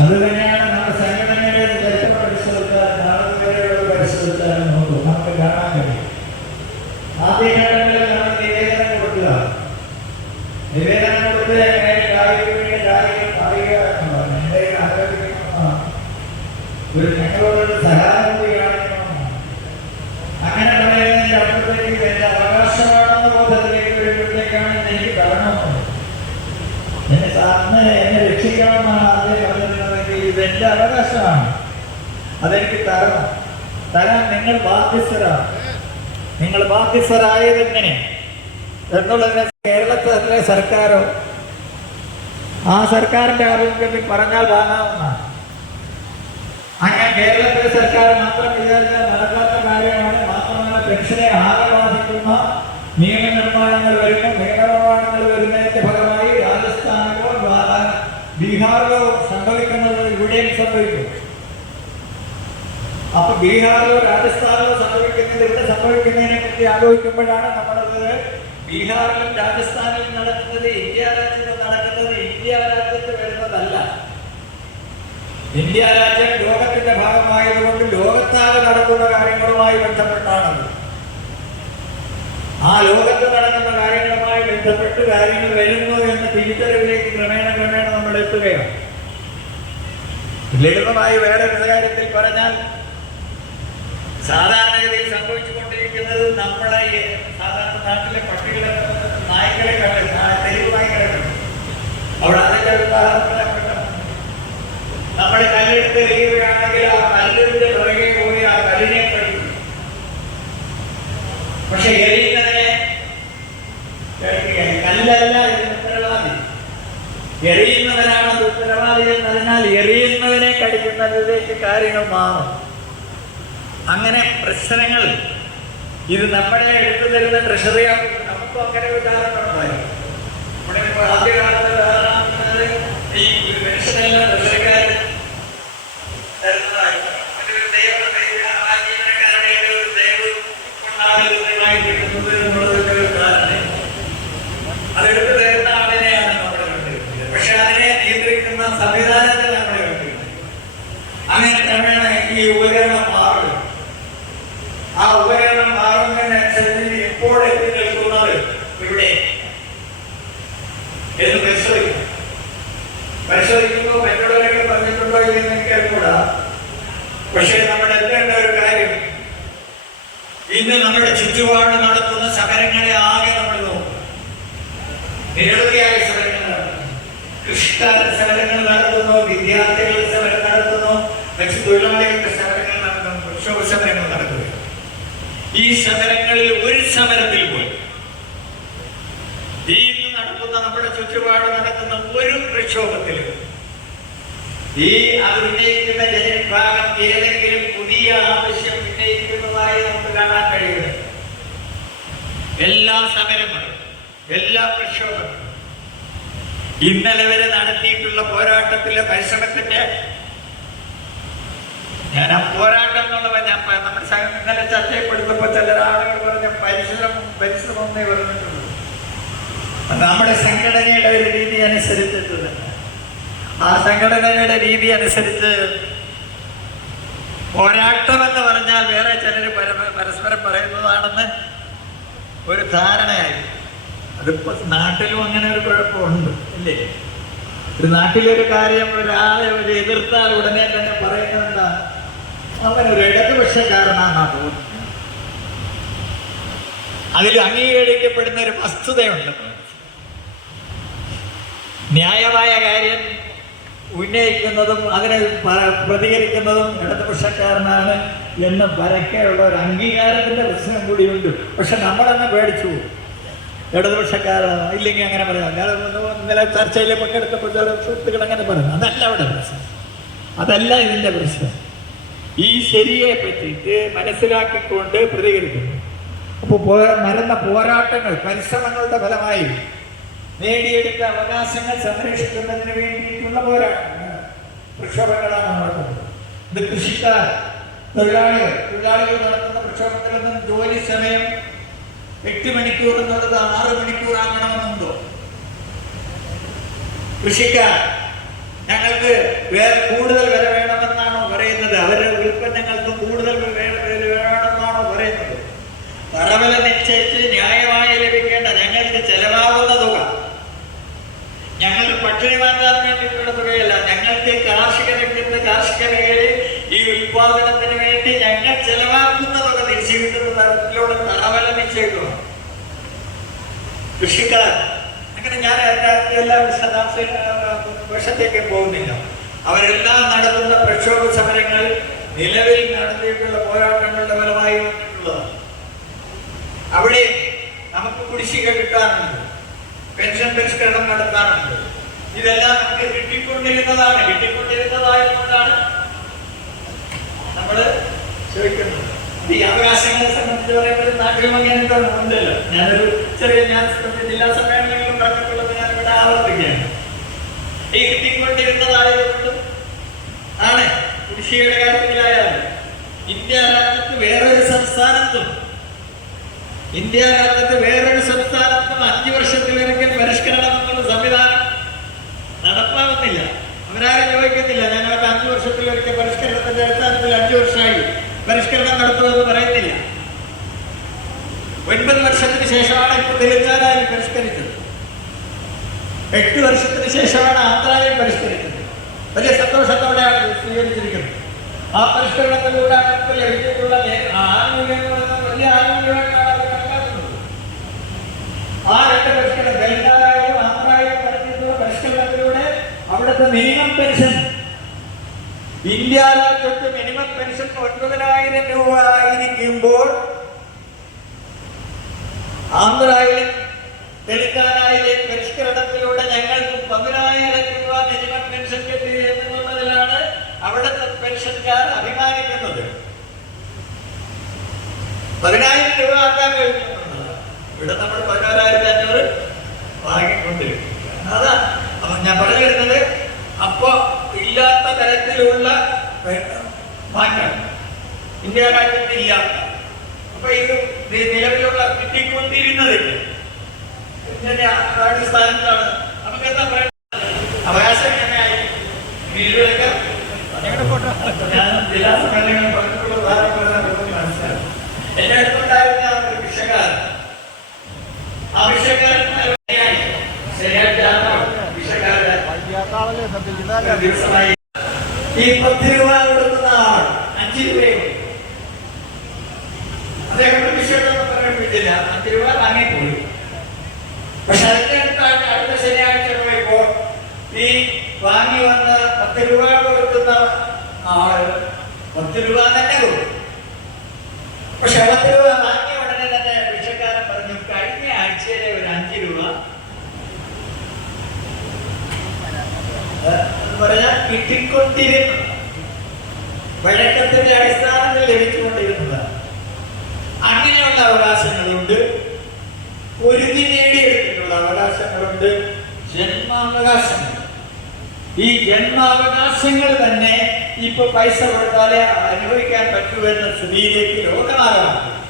അത് നമ്മുടെ സംഘടനയുടെ ചരിത്രം പരിശോധിച്ചാൽ നാളുവരെയുള്ള പരിശോധിച്ചാൽ നോക്കൂ നമുക്ക് കാണാൻ കഴിയും. ആദ്യകാലങ്ങളിൽ നമ്മൾ നിവേദനം കൊടുക്കുക ഒരു ഞങ്ങളോടൊരു സഹാനുഭൂതി അങ്ങനെ പറയുന്നതിന്റെ അപ്പുറത്തേക്ക് എന്റെ അവകാശമാണെന്ന ബോധത്തിലേക്ക് വരുമ്പോഴത്തേക്കാണ് എനിക്ക് എന്നെ സാറിന് എന്നെ രക്ഷിക്കണമെന്നാണ് എന്റെ അവകാശമാണ്. അതെനിക്ക് തരണം. തരാൻ നിങ്ങൾ ബാധ്യസ്ഥരാണ്. നിങ്ങൾ ബാധ്യസ്ഥരായത് എങ്ങനെ എന്നുള്ളതിനെ കേരളത്തിലെ സർക്കാരോ? ആ സർക്കാരിന്റെ ആഭിമുഖ്യത്തിൽ പറഞ്ഞാൽ വാങ്ങാവുന്നതാണ് അങ്ങനെ കേരളത്തിലെ സർക്കാർ മാത്രം വിചാരിച്ചാൽ നടക്കാത്ത കാര്യമാണ്. മാത്രമല്ല പെൻഷനെ ആകെ ബാധിക്കുന്ന നിയമനിർമ്മാണങ്ങൾ വരുമ്പോൾ നിയമനിർമ്മാണങ്ങൾ ബീഹാറിലോ സംഭവിക്കുന്നത് ഇവിടെയും സംഭവിക്കും. അപ്പൊ ബീഹാറിലോ രാജസ്ഥാനിലോ സംഭവിക്കുന്നത് ഇവിടെ സംഭവിക്കുന്നതിനെ പറ്റി ആലോചിക്കുമ്പോഴാണ് നമ്മളത് ബീഹാറിലും രാജസ്ഥാനിലും നടക്കുന്നത് ഇന്ത്യ രാജ്യത്ത് നടക്കുന്നത് ഇന്ത്യ രാജ്യത്ത് വരുന്നതല്ല. ഇന്ത്യ രാജ്യം ലോകത്തിന്റെ ഭാഗമായതുകൊണ്ട് ലോകത്താകെ നടക്കുന്ന കാര്യങ്ങളുമായി ബന്ധപ്പെട്ടാണത്. ആ ലോകത്ത് നടക്കുന്ന കാര്യങ്ങളുമായി ബന്ധപ്പെട്ട് കാര്യങ്ങൾ വരുന്നു എന്ന തിരിച്ചറിവിലേക്ക് ക്രമേണ ക്രമേണ നമ്മൾ എത്തുകയാണ് ലളിതമായി വേറെ ഒരു കാര്യത്തിൽ പറഞ്ഞാൽ സാധാരണഗതിയിൽ സംഭവിച്ചുകൊണ്ടിരിക്കുന്നത് നമ്മളെ സാധാരണ നാട്ടിലെ പട്ടികളെ നായ്ക്കളെ കണ്ട് തെരുവ് നായ്ക്കളെ അവിടെ അതിന്റെ ഒരു ഉദാഹരണത്തിനെ കണ്ടു. കല്ലെടുത്ത് എറിയുകയാണെങ്കിൽ ആ കല്ലിന്റെ പുറകെ പോയി പക്ഷെ എറിയുന്നതിനെ. കല്ലല്ല ഉത്തരവാദി എറിയുന്നവരാണ് ഉത്തരവാദി എന്നതിനാൽ എറിയുന്നതിനെ കടിക്കുന്നതിലേക്ക് കാര്യങ്ങൾ മാറും അങ്ങനെ പ്രശ്നങ്ങൾ ഇത് നമ്മുടെ എടുത്തു തരുന്ന ട്രഷറി നമുക്കും അങ്ങനെ ഉദാഹരണം ഉണ്ടായി ഇവിടെ ഉദാഹരണത്തിന് ഈ മനുഷ്യനെല്ലാം ട്രഷറിക്കാർ അതിനെ നിയന്ത്രിക്കുന്ന സംവിധാനത്തെ ഈ ആ ഉപകരണം ഇവിടെ എന്ന് പറഞ്ഞിട്ടുണ്ടോ പക്ഷേ നമ്മൾ ഒരു കാര്യം ഇന്ന് നമ്മുടെ ചുറ്റുപാട് നടത്തുന്ന സമരങ്ങളെ നോക്കും നിരവധിയായ സമരങ്ങൾ നടത്തുന്നു. കൃഷിക്കാരുടെ സമരങ്ങൾ നടത്തുന്നു വിദ്യാർത്ഥികളുടെ സമരം നടത്തുന്നു മറ്റു തൊഴിലാളികളുടെ സമരങ്ങൾ നടത്തുന്നു പ്രക്ഷോഭ നടത്തുന്നു ഈ സമരങ്ങളിൽ ഒരു സമരത്തിൽ പോലും ഈ നടക്കുന്ന നമ്മുടെ ചുറ്റുപാട് നടക്കുന്ന ഒരു പ്രക്ഷോഭത്തിലും ഈ അത് ഉന്നയിക്കുന്ന ജനവിഭാഗം ഏതെങ്കിലും പുതിയ ആവശ്യം ഉന്നയിക്കുന്നതായി നമുക്ക് കാണാൻ കഴിയുക എല്ലാ സമരങ്ങളും എല്ലാ പ്രക്ഷോഭങ്ങളും ഇന്നലെ വരെ നടത്തിയിട്ടുള്ള പോരാട്ടത്തിലെ പരിശ്രമത്തിന്റെ ഞാൻ ആ പോരാട്ടം എന്നുള്ളവ ഞാൻ നമ്മുടെ ഇന്നലെ ചർച്ചയപ്പെടുത്തപ്പോൾ ചില ആളുകൾ പറഞ്ഞ പരിശ്രമം പരിശ്രമം എന്നേ പറഞ്ഞിട്ടുള്ളൂ. നമ്മുടെ സംഘടനയുടെ ഒരു രീതി അനുസരിച്ചിട്ടുണ്ട് ആ സംഘടനയുടെ രീതി അനുസരിച്ച് പോരാട്ടം എന്ന് പറഞ്ഞാൽ വേറെ ചിലർ പരസ്പരം പറയുന്നതാണെന്ന് ഒരു ധാരണയായി. അതിപ്പോ നാട്ടിലും അങ്ങനെ ഒരു കുഴപ്പമുണ്ട് ഇല്ലേ? ഒരു നാട്ടിലൊരു കാര്യം ഒരാളെ ഒരു എതിർത്താൽ ഉടനെ തന്നെ പറയുന്നത് എന്താ അവൻ ഒരു ഇടതുപക്ഷക്കാരനാണെന്നാ തോന്നുന്നു അതിൽ അംഗീകരിക്കപ്പെടുന്ന ഒരു വസ്തുതയുണ്ട്. ന്യായമായ കാര്യം ഉന്നയിക്കുന്നതും അതിനെ പ്രതികരിക്കുന്നതും ഇടതുപക്ഷക്കാരനാണ് എന്ന് പരക്കെയുള്ള ഒരു അംഗീകാരത്തിന്റെ പ്രശ്നം കൂടിയുണ്ട്. പക്ഷെ നമ്മളെന്നെ പേടിച്ചു പോകും. ഇടതുപക്ഷക്കാരാണ് ഇല്ലെങ്കിൽ അങ്ങനെ പറയാം. അല്ലാതെ ഇന്നലെ ചർച്ചയിൽ പങ്കെടുത്തപ്പോൾ ചില സുഹൃത്തുക്കൾ അങ്ങനെ പറഞ്ഞു അതല്ല അവിടെ പ്രശ്നം. അതല്ല ഇതിന്റെ പ്രശ്നം. ഈ ശരിയെ പറ്റിയിട്ട് മനസ്സിലാക്കിക്കൊണ്ട് പ്രതികരിക്കുന്നു. അപ്പോൾ നടന്ന പോരാട്ടങ്ങൾ പരിശ്രമങ്ങളുടെ ഫലമായി നേടിയെടുത്ത അവകാശങ്ങൾ സംരക്ഷിക്കുന്നതിന് വേണ്ടിയിട്ടുള്ള പോരാട്ടങ്ങൾ പ്രക്ഷോഭങ്ങളാണ് നടക്കുന്നത്. ഇത് കൃഷിക്കാർ തൊഴിലാളികൾ തൊഴിലാളികൾ നടത്തുന്ന പ്രക്ഷോഭത്തിൽ നിന്നും ജോലി സമയം എട്ട് മണിക്കൂർ എന്നുള്ളത് ആറ് മണിക്കൂർ ആകണമെന്നുണ്ടോ? കൃഷിക്കാർ ഞങ്ങൾക്ക് വേറെ കൂടുതൽ വില വേണമെന്നാണോ പറയുന്നത്? അവരുടെ ഉൽപ്പന്നങ്ങൾക്ക് കൂടുതൽ വില വേണമെന്നാണോ പറയുന്നത്? തറവില നിശ്ചയിച്ച് ന്യായമായി ലഭിക്കേണ്ട ഞങ്ങൾക്ക് ചെലവാകുന്ന തുക. ഞങ്ങൾ പട്ടിണി മാറ്റാൻ വേണ്ടിയിട്ടുള്ള തുകയല്ല. ഞങ്ങൾക്ക് കാർഷിക രംഗത്ത് കാർഷിക മേഖലയിൽ ഈ ഉൽപാദനത്തിന് വേണ്ടി ഞങ്ങൾ ചെലവാക്കുന്ന തുക തിരിച്ചു കിട്ടുന്ന തരത്തിലുള്ള തറവല നിശ്ചയിക്കണം കൃഷിക്കാർ. അങ്ങനെ ഞാൻ എല്ലാം എല്ലാ വിശദാംശ വശത്തേക്ക് പോകുന്നില്ല. അവരെല്ലാം നടത്തുന്ന പ്രക്ഷോഭ സമരങ്ങൾ നിലവിൽ നടത്തിയിട്ടുള്ള പോരാട്ടങ്ങളുടെ ഫലമായി വന്നിട്ടുള്ളതാണ്. അവിടെ നമുക്ക് കുടിശ്ശിക കിട്ടാറുണ്ട്. പെൻഷൻ പരിഷ്കരണം നടത്താറുണ്ട്. ഇതെല്ലാം നമുക്ക് കിട്ടിക്കൊണ്ടിരുന്നതാണ്. കിട്ടിക്കൊണ്ടിരുന്നതായതുകൊണ്ടാണ് നമ്മൾ ചോദിക്കുന്നത്. ഈ അവകാശങ്ങളെ സംബന്ധിച്ച് പറയുമ്പോൾ നാട്ടിലും അങ്ങനെ എന്തോ ഉണ്ടല്ലോ. ഞാനൊരു ചെറിയ ഞാൻ ജില്ലാ സമ്മേളനങ്ങളിലും പറഞ്ഞിട്ടുള്ളത് ഞാൻ ഇവിടെ ആവർത്തിക്കുകയാണ്. ഈ കിട്ടിക്കൊണ്ടിരുന്നതായതുകൊണ്ടും ആണ് കൃഷിയുടെ കാര്യത്തിലായാലും ഇന്ത്യ രാജ്യത്ത് വേറൊരു സംസ്ഥാനത്തും ഇന്ത്യ രാജ്യത്ത് വേറൊരു സംസ്ഥാനത്തും അഞ്ചു വർഷത്തിലൊരിക്കൽ പരിഷ്കരണം എന്നുള്ള സംവിധാനം നടപ്പാകുന്നില്ല അവരാരും ചോദിക്കുന്നില്ല ഞങ്ങൾക്ക് അഞ്ചു വർഷത്തിലൊരിക്കൽ പരിഷ്കരണത്തിന്റെ അടിസ്ഥാനത്തിൽ അഞ്ചു വർഷമായി. പരിഷ്കരണം നടത്തുമെന്ന് പറയുന്നില്ല ഒൻപത് വർഷത്തിന് ശേഷമാണ് ഇപ്പോൾ തെലുങ്കാനയിൽ പരിഷ്കരിച്ചത്. എട്ട് വർഷത്തിന് ശേഷമാണ് ആന്ധ്രയിൽ പരിഷ്കരിച്ചത്. വലിയ സന്തോഷത്തോടെയാണ് സ്വീകരിച്ചിരിക്കുന്നത്. ആ പരിഷ്കരണത്തിലൂടെ അവർക്ക് ലഭിച്ചിട്ടുള്ള വലിയ ആനുകൂല്യങ്ങളാണ് അവർ കണക്കാക്കുന്നത്. ആ രണ്ട് പരിഷ്കരണം തെലങ്കാനയിലും ആന്ധ്രയിലും പരിഷ്കരണത്തിലൂടെ അവിടുത്തെ മിനിമം പെൻഷൻ ഇന്ത്യ രാജ്യത്ത് മിനിമം പെൻഷൻ ഒൻപതിനായിരം രൂപ ആയിരിക്കുമ്പോൾ ആന്ധ്രയിലും തെലങ്കാനയിലെ പരിഷ്കരണത്തിലൂടെ ഞങ്ങൾക്ക് പതിനായിരം രൂപ മിനിമം പെൻഷൻ കിട്ടി എന്നുള്ളതിലാണ് അവിടുത്തെ പെൻഷൻകാർ അഭിമാനിക്കുന്നത്. പതിനായിരം രൂപ ആക്കാൻ കഴിയുന്നുള്ളത് ഇവിടെ നമ്മൾ പതിനാലായിരത്തി അഞ്ഞൂറ് വാങ്ങിക്കൊണ്ടിരിക്കും അതാ ഞാൻ പറഞ്ഞു വരുന്നത് അപ്പൊ ഇല്ലാത്ത തരത്തിലുള്ള മാറ്റം ഇന്ത്യ രാജ്യത്ത് ഇല്ലാത്ത അപ്പൊ ഇത് നിലവിലുള്ള കിട്ടിക്കൊണ്ടിരുന്നതില്ല? അടിസ്ഥാനത്താണ് നമുക്ക് എന്താ പറയുന്നത് അവകാശം എങ്ങനെയായി ജില്ലാ സമ്മേളനങ്ങൾ പറഞ്ഞിട്ടുള്ള ഉദാഹരണം മനസ്സിലാക്കും എന്റെ അടുത്തുണ്ടായിരുന്ന ഒരു വിഷയക്കാരൻ ആ വിഷയക്കാരൻ ഈ പത്ത് രൂപ കൊടുക്കുന്ന ആൾ അഞ്ച് രൂപയോ. അദ്ദേഹം ഒരു വിഷയമൊന്നും പറയാൻ പറ്റില്ല രൂപ വാങ്ങിപ്പോയി. പക്ഷെ അതിന്റെ അടുത്താണ് അടുത്ത ശനിയാഴ്ച ഈ വാങ്ങി വന്ന പത്ത് രൂപ കൊടുക്കുന്ന ആൾ പത്ത് രൂപ തന്നെ കൊടുക്കും വാങ്ങിയ ഉടനെ തന്നെ വിഷക്കാരൻ പറഞ്ഞു കഴിഞ്ഞ ആഴ്ചയിലെ ഒരു അഞ്ച് രൂപ ഏഹ്, എന്ന് പറഞ്ഞാൽ കിട്ടിക്കൊണ്ടിരുന്നു. വഴക്കത്തിന്റെ അടിസ്ഥാനത്തിൽ ലഭിച്ചുകൊണ്ടിരുന്നതാണ് അങ്ങനെയുള്ള അവകാശങ്ങളുണ്ട്. പൊരുതി നേടിയെടുത്തിട്ടുള്ള അവകാശങ്ങളുണ്ട്. ജന്മാവകാശങ്ങൾ. ഈ ജന്മാവകാശങ്ങൾ തന്നെ ഇപ്പൊ പൈസ കൊടുത്താലേ അനുഭവിക്കാൻ പറ്റുമെന്ന സ്ഥിതിയിലേക്ക് ലോകമാകാം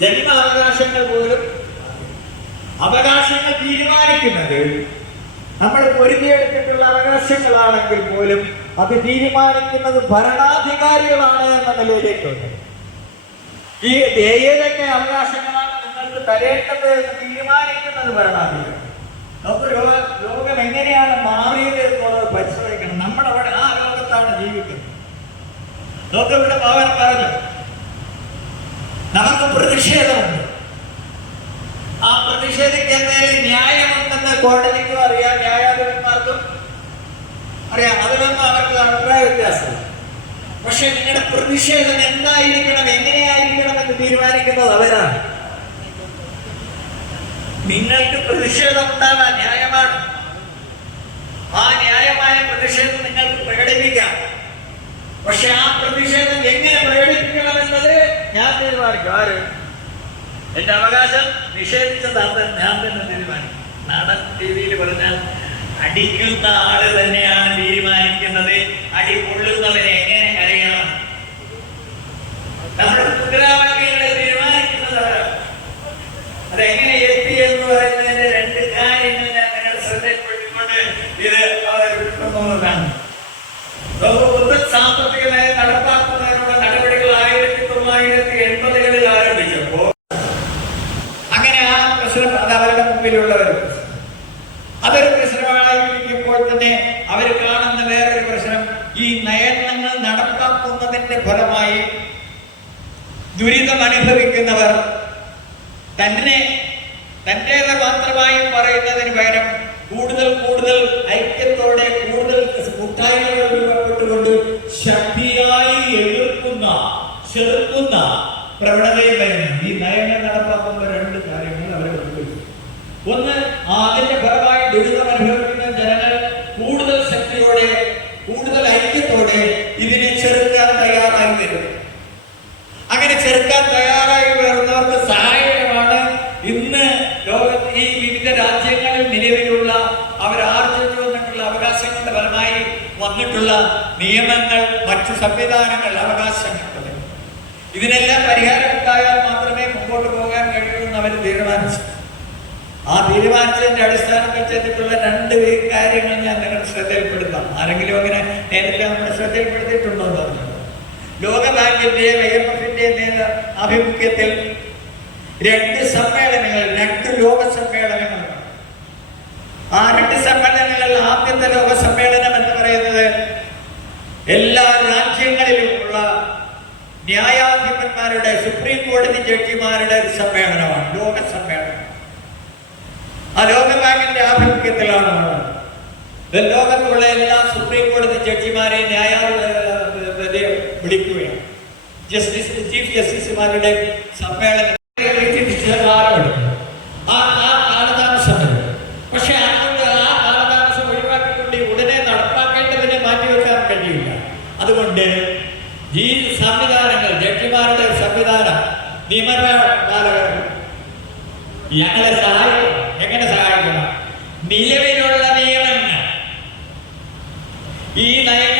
ജന്മാവകാശങ്ങൾ പോലും അവകാശങ്ങൾ തീരുമാനിക്കുന്നത് നമ്മൾ പൊരുതിയെടുത്തിട്ടുള്ള അവകാശങ്ങളാണെങ്കിൽ പോലും അത് തീരുമാനിക്കുന്നത് ഭരണാധികാരികളാണ് എന്ന നിലയിലേക്കുണ്ട്. ഈ ഏതൊക്കെ അവകാശങ്ങളാണ് നിങ്ങൾക്ക് തരേണ്ടത് എന്ന് തീരുമാനിക്കുന്നത് ഭരണാധികാരി നമുക്ക് ലോക എങ്ങനെയാണ് മാറിയത് എന്നുള്ളത് പരിശോധിക്കണം. നമ്മൾ അവിടെ ആ ലോകത്താണ് ജീവിക്കുന്നത്. ഇവിടെ ഭവൻ പറഞ്ഞു നമുക്ക് പ്രതിഷേധമുണ്ട്. ആ പ്രതിഷേധിക്കുന്നതിൽ ന്യായമുണ്ടെന്ന് കോടതിക്കും അറിയാം ന്യായാധിപന്മാർക്കും അറിയാം. അതിലൊന്നും അവർക്ക് അഭിപ്രായ വ്യത്യാസം പക്ഷെ നിങ്ങളുടെ പ്രതിഷേധം എന്തായിരിക്കണം എങ്ങനെയായിരിക്കണം എന്ന് തീരുമാനിക്കുന്നത് അവരാണ്. നിങ്ങൾക്ക് പ്രതിഷേധം ഉണ്ടാകാൻ ന്യായമാണ്. ആ ന്യായമായ പ്രതിഷേധം നിങ്ങൾക്ക് പ്രകടിപ്പിക്കാം. പക്ഷെ ആ പ്രതിഷേധം എങ്ങനെ പ്രകടിപ്പിക്കണം എന്നത് ഞാൻ തീരുമാനിക്കും. ആര്? എന്റെ അവകാശം നിഷേധിച്ചതാണ് ഞാൻ തന്നെ തീരുമാനിക്കും. നാടൻ രീതിയിൽ പറഞ്ഞാൽ അടിക്കുന്ന ആൾ തന്നെയാണ് തീരുമാനിക്കുന്നത്. അടി കൊള്ളുന്നവരെ എങ്ങനെ കരയണം? നമ്മുടെ മുദ്രാവാക്യങ്ങളെ തീരുമാനിക്കുന്നത് അതെങ്ങനെ എത്തി എന്ന് പറയുന്നതിന്റെ രണ്ട് കാര്യങ്ങൾ ഞാൻ നിങ്ങളുടെ ശ്രദ്ധയിൽപ്പെടുത്തിക്കൊണ്ട് ഇത് അവർ സാമ്പത്തികമായി ലോകത്തിൽ സാമ്പത്തിക നയം നടപ്പാക്കുന്നതിനുള്ള നടപടികൾ ആയിരത്തി തൊള്ളായിരത്തി എൺപതുകളിൽ ആരംഭിച്ചപ്പോൾ അങ്ങനെ ആ പ്രശ്നം അത് മുമ്പിലുള്ളവർ അതൊരു പ്രശ്നമായിരിക്കുമ്പോൾ തന്നെ അവർ കാണുന്ന വേറൊരു പ്രശ്നം ഈ നയങ്ങൾ നടപ്പാക്കുന്നതിന്റെ ഫലമായി ദുരിതം അനുഭവിക്കുന്നവർ തന്നെ തന്റേത് മാത്രമായി പറയുന്നതിന് പകരം കൂടുതൽ കൂടുതൽ വന്നിട്ടുള്ള നിയമങ്ങൾ മറ്റു സംവിധാനങ്ങൾ അവകാശങ്ങൾ. ഇതിനെല്ലാം പരിഹാരം ഉണ്ടായാൽ മാത്രമേ മുമ്പോട്ട് പോകാൻ കഴിയൂ എന്ന് അവർ തീരുമാനിച്ചു. ആ തീരുമാനത്തിന്റെ അടിസ്ഥാനത്തിൽ ചെയ്തിട്ടുള്ള രണ്ട് കാര്യങ്ങൾ ഞാൻ നിങ്ങളുടെ ശ്രദ്ധയിൽപ്പെടുത്താം. ആരെങ്കിലും അങ്ങനെ നേരത്തെ നമ്മുടെ ശ്രദ്ധയിൽപ്പെടുത്തിയിട്ടുണ്ടോ എന്ന് പറഞ്ഞു ലോകബാങ്കിന്റെയും ഐ എം എഫിന്റെയും ആഭിമുഖ്യത്തിൽ രണ്ട് സമ്മേളനങ്ങൾ രണ്ട് ലോക സമ്മേളനങ്ങൾ. ആ രണ്ട് സമ്മേളനങ്ങളിൽ ആദ്യത്തെ ലോക സമ്മേളനം എല്ലാ രാജ്യങ്ങളിലുമുള്ള ന്യായാധിപന്മാരുടെ സുപ്രീം കോടതി ജഡ്ജിമാരുടെ ഒരു സമ്മേളനമാണ് ലോക സമ്മേളനം ആ ലോക ബാങ്കിന്റെ ആഭിമുഖ്യത്തിലാണ് ലോകത്തുള്ള എല്ലാ സുപ്രീം കോടതി ജഡ്ജിമാരെയും ന്യായാധിപതി വിളിക്കുകയാണ്. ജസ്റ്റിസ് ചീഫ് ജസ്റ്റിസുമാരുടെ സമ്മേളനം ചില കാലമെടുക്കും ആ ആ കാലതാമസം വരും. പക്ഷെ അതുകൊണ്ട് ആ കാലതാമസം ഒഴിവാക്കിക്കൊണ്ട് ഈ ഉടനെ നടപ്പാക്കേണ്ടതിനെ മാറ്റിവെക്കാൻ കഴിയില്ല അതുകൊണ്ട് ഈ സംവിധാനങ്ങൾ ജഡ്ജിമാരുടെ സംവിധാനം നിയമപാലകർ ഞങ്ങളെ സഹായിക്കണം. എങ്ങനെ സഹായിക്കണം? നിലവിലുള്ള നിയമങ്ങൾ. ഈ നയങ്ങൾ